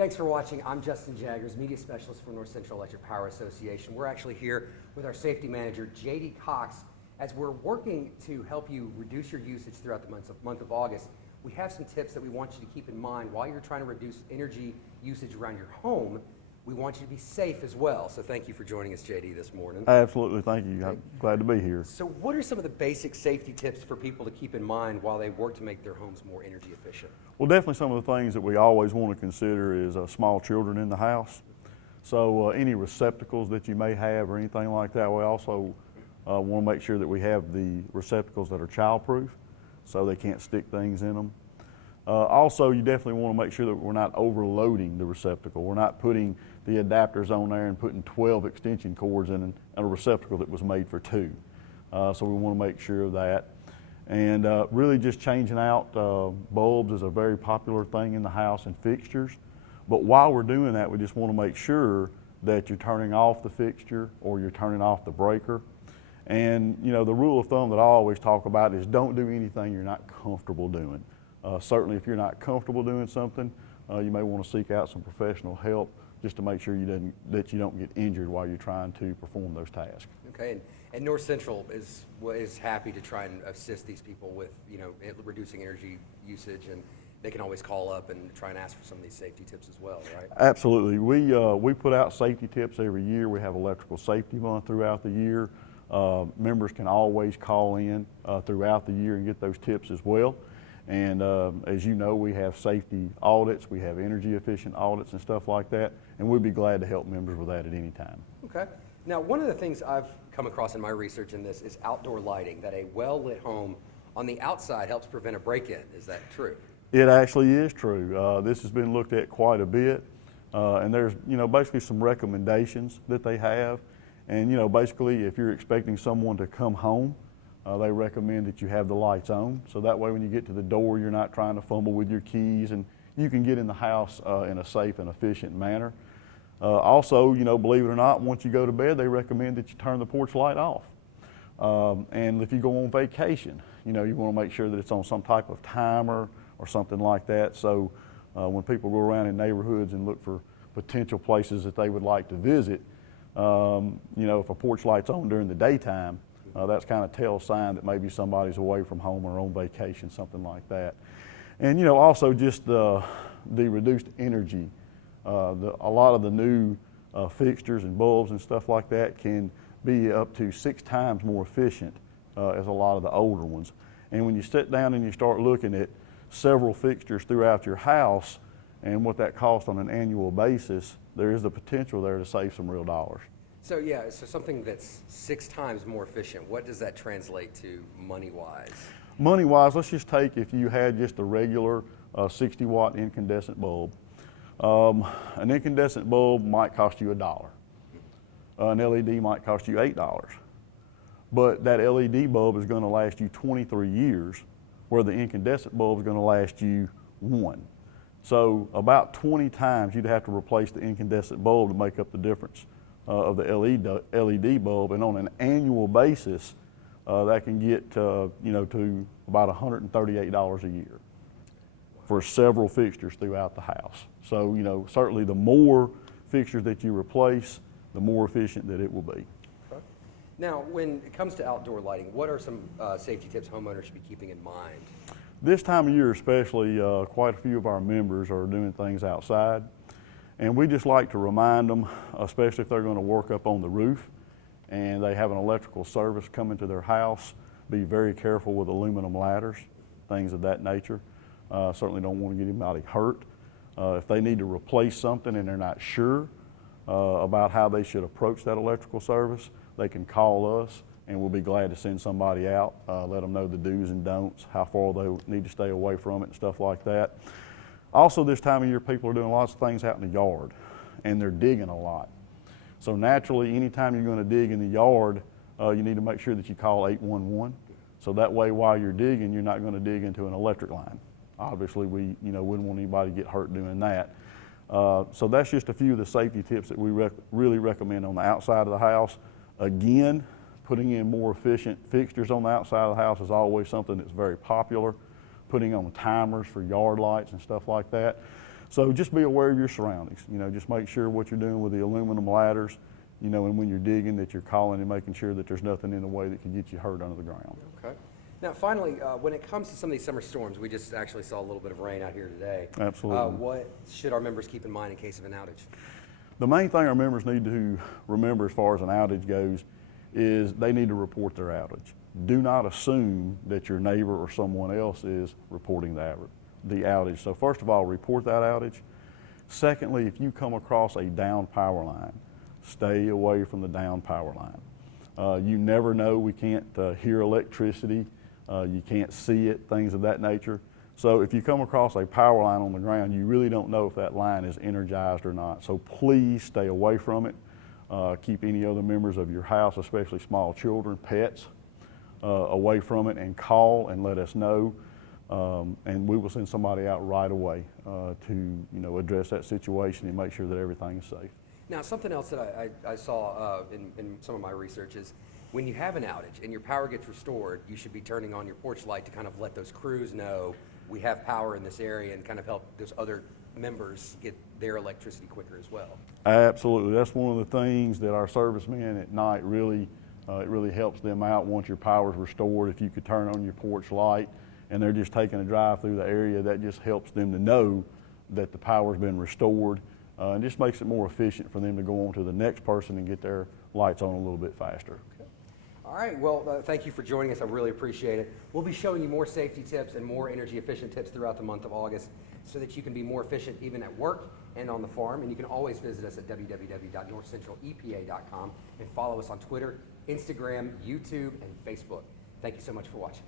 Thanks for watching. I'm Justin Jaggers, Media Specialist for North Central Electric Power Association. We're actually here with our safety manager, JD Cox, as we're working to help you reduce your usage throughout the month of August. We have some tips that we want you to keep in mind while you're trying to reduce energy usage around your home. We want you to be safe as well. So thank you for joining us, JD, this morning. Absolutely, thank you. I'm glad to be here. So what are some of the basic safety tips for people to keep in mind while they work to make their homes more energy efficient? Well, definitely some of the things that we always want to consider is small children in the house. So any receptacles that you may have or anything like that, we also want to make sure that we have the receptacles that are childproof so they can't stick things in them. Also, you definitely want to make sure that we're not overloading the receptacle. We're not putting the adapters on there and putting 12 extension cords in a receptacle that was made for 2. So we want to make sure of that. And really just changing out bulbs is a very popular thing in the house and fixtures. But while we're doing that, we just want to make sure that you're turning off the fixture or you're turning off the breaker. And you know, the rule of thumb that I always talk about is don't do anything you're not comfortable doing. Certainly if you're not comfortable doing something, you may want to seek out some professional help just to make sure that you don't get injured while you're trying to perform those tasks. Okay, and North Central is happy to try and assist these people with, you know, reducing energy usage, and they can always call up and try and ask for some of these safety tips as well, right? Absolutely. We put out safety tips every year. We have Electrical Safety Month throughout the year. Members can always call in throughout the year and get those tips as well. And as you know, we have safety audits, we have energy efficient audits and stuff like that, and we'd be glad to help members with that at any time. Okay. Now, one of the things I've come across in my research in this is outdoor lighting, that a well-lit home on the outside helps prevent a break-in. Is that true? It actually is true. This has been looked at quite a bit, and there's, you know, basically some recommendations that they have. And, you know, basically if you're expecting someone to come home, they recommend that you have the lights on. So that way when you get to the door, you're not trying to fumble with your keys, and you can get in the house in a safe and efficient manner. Also, you know, believe it or not, once you go to bed, they recommend that you turn the porch light off. And if you go on vacation, you know, you want to make sure that it's on some type of timer or something like that. So when people go around in neighborhoods and look for potential places that they would like to visit, you know, if a porch light's on during the daytime, that's kind of tell sign that maybe somebody's away from home or on vacation, something like that. And you know, also just the reduced energy. A lot of the new fixtures and bulbs and stuff like that can be up to 6 times more efficient as a lot of the older ones. And when you sit down and you start looking at several fixtures throughout your house and what that costs on an annual basis, there is the potential there to save some real dollars. So yeah, so something that's 6 times more efficient, what does that translate to money-wise? Money-wise, let's just take if you had just a regular 60-watt incandescent bulb. An incandescent bulb might cost you $1. An LED might cost you $8. But that LED bulb is going to last you 23 years, where the incandescent bulb is going to last you 1. So about 20 times you'd have to replace the incandescent bulb to make up the difference of the LED bulb, and on an annual basis, that can get you know, to about $138 a year for several fixtures throughout the house. So you know, certainly the more fixtures that you replace, the more efficient that it will be. Okay. Now, when it comes to outdoor lighting, what are some safety tips homeowners should be keeping in mind? This time of year especially, quite a few of our members are doing things outside. And we just like to remind them, especially if they're going to work up on the roof and they have an electrical service coming to their house, be very careful with aluminum ladders, things of that nature. Certainly don't want to get anybody hurt. If they need to replace something and they're not sure about how they should approach that electrical service, they can call us and we'll be glad to send somebody out, let them know the do's and don'ts, how far they need to stay away from it and stuff like that. Also, this time of year, people are doing lots of things out in the yard, and they're digging a lot. So naturally, anytime you're going to dig in the yard, you need to make sure that you call 811. So that way, while you're digging, you're not going to dig into an electric line. Obviously, we wouldn't want anybody to get hurt doing that. So that's just a few of the safety tips that we really recommend on the outside of the house. Again, putting in more efficient fixtures on the outside of the house is always something that's very popular. Putting on timers for yard lights and stuff like that. So just be aware of your surroundings. You know, just make sure what you're doing with the aluminum ladders, you know, and when you're digging that you're calling and making sure that there's nothing in the way that can get you hurt under the ground. Okay. Now, finally, when it comes to some of these summer storms, we just actually saw a little bit of rain out here today. Absolutely. What should our members keep in mind in case of an outage? The main thing our members need to remember as far as an outage goes is they need to report their outage. Do not assume that your neighbor or someone else is reporting the outage. So first of all, report that outage. Secondly, if you come across a down power line, stay away from the down power line. You never know, we can't hear electricity, you can't see it, things of that nature. So if you come across a power line on the ground, you really don't know if that line is energized or not. So please stay away from it. Keep any other members of your house, especially small children, pets, away from it, and call and let us know. And we will send somebody out right away to address that situation and make sure that everything is safe. Now, something else that I saw in some of my research is when you have an outage and your power gets restored, you should be turning on your porch light to kind of let those crews know we have power in this area and kind of help those other members get their electricity quicker as well. Absolutely. That's one of the things that our servicemen at night really, it really helps them out once your power is restored. If you could turn on your porch light and they're just taking a drive through the area, that just helps them to know that the power's been restored. And just makes it more efficient for them to go on to the next person and get their lights on a little bit faster. Okay. All right, well, thank you for joining us. I really appreciate it. We'll be showing you more safety tips and more energy efficient tips throughout the month of August so that you can be more efficient even at work and on the farm. And you can always visit us at www.northcentralepa.com and follow us on Twitter, Instagram, YouTube, and Facebook. Thank you so much for watching.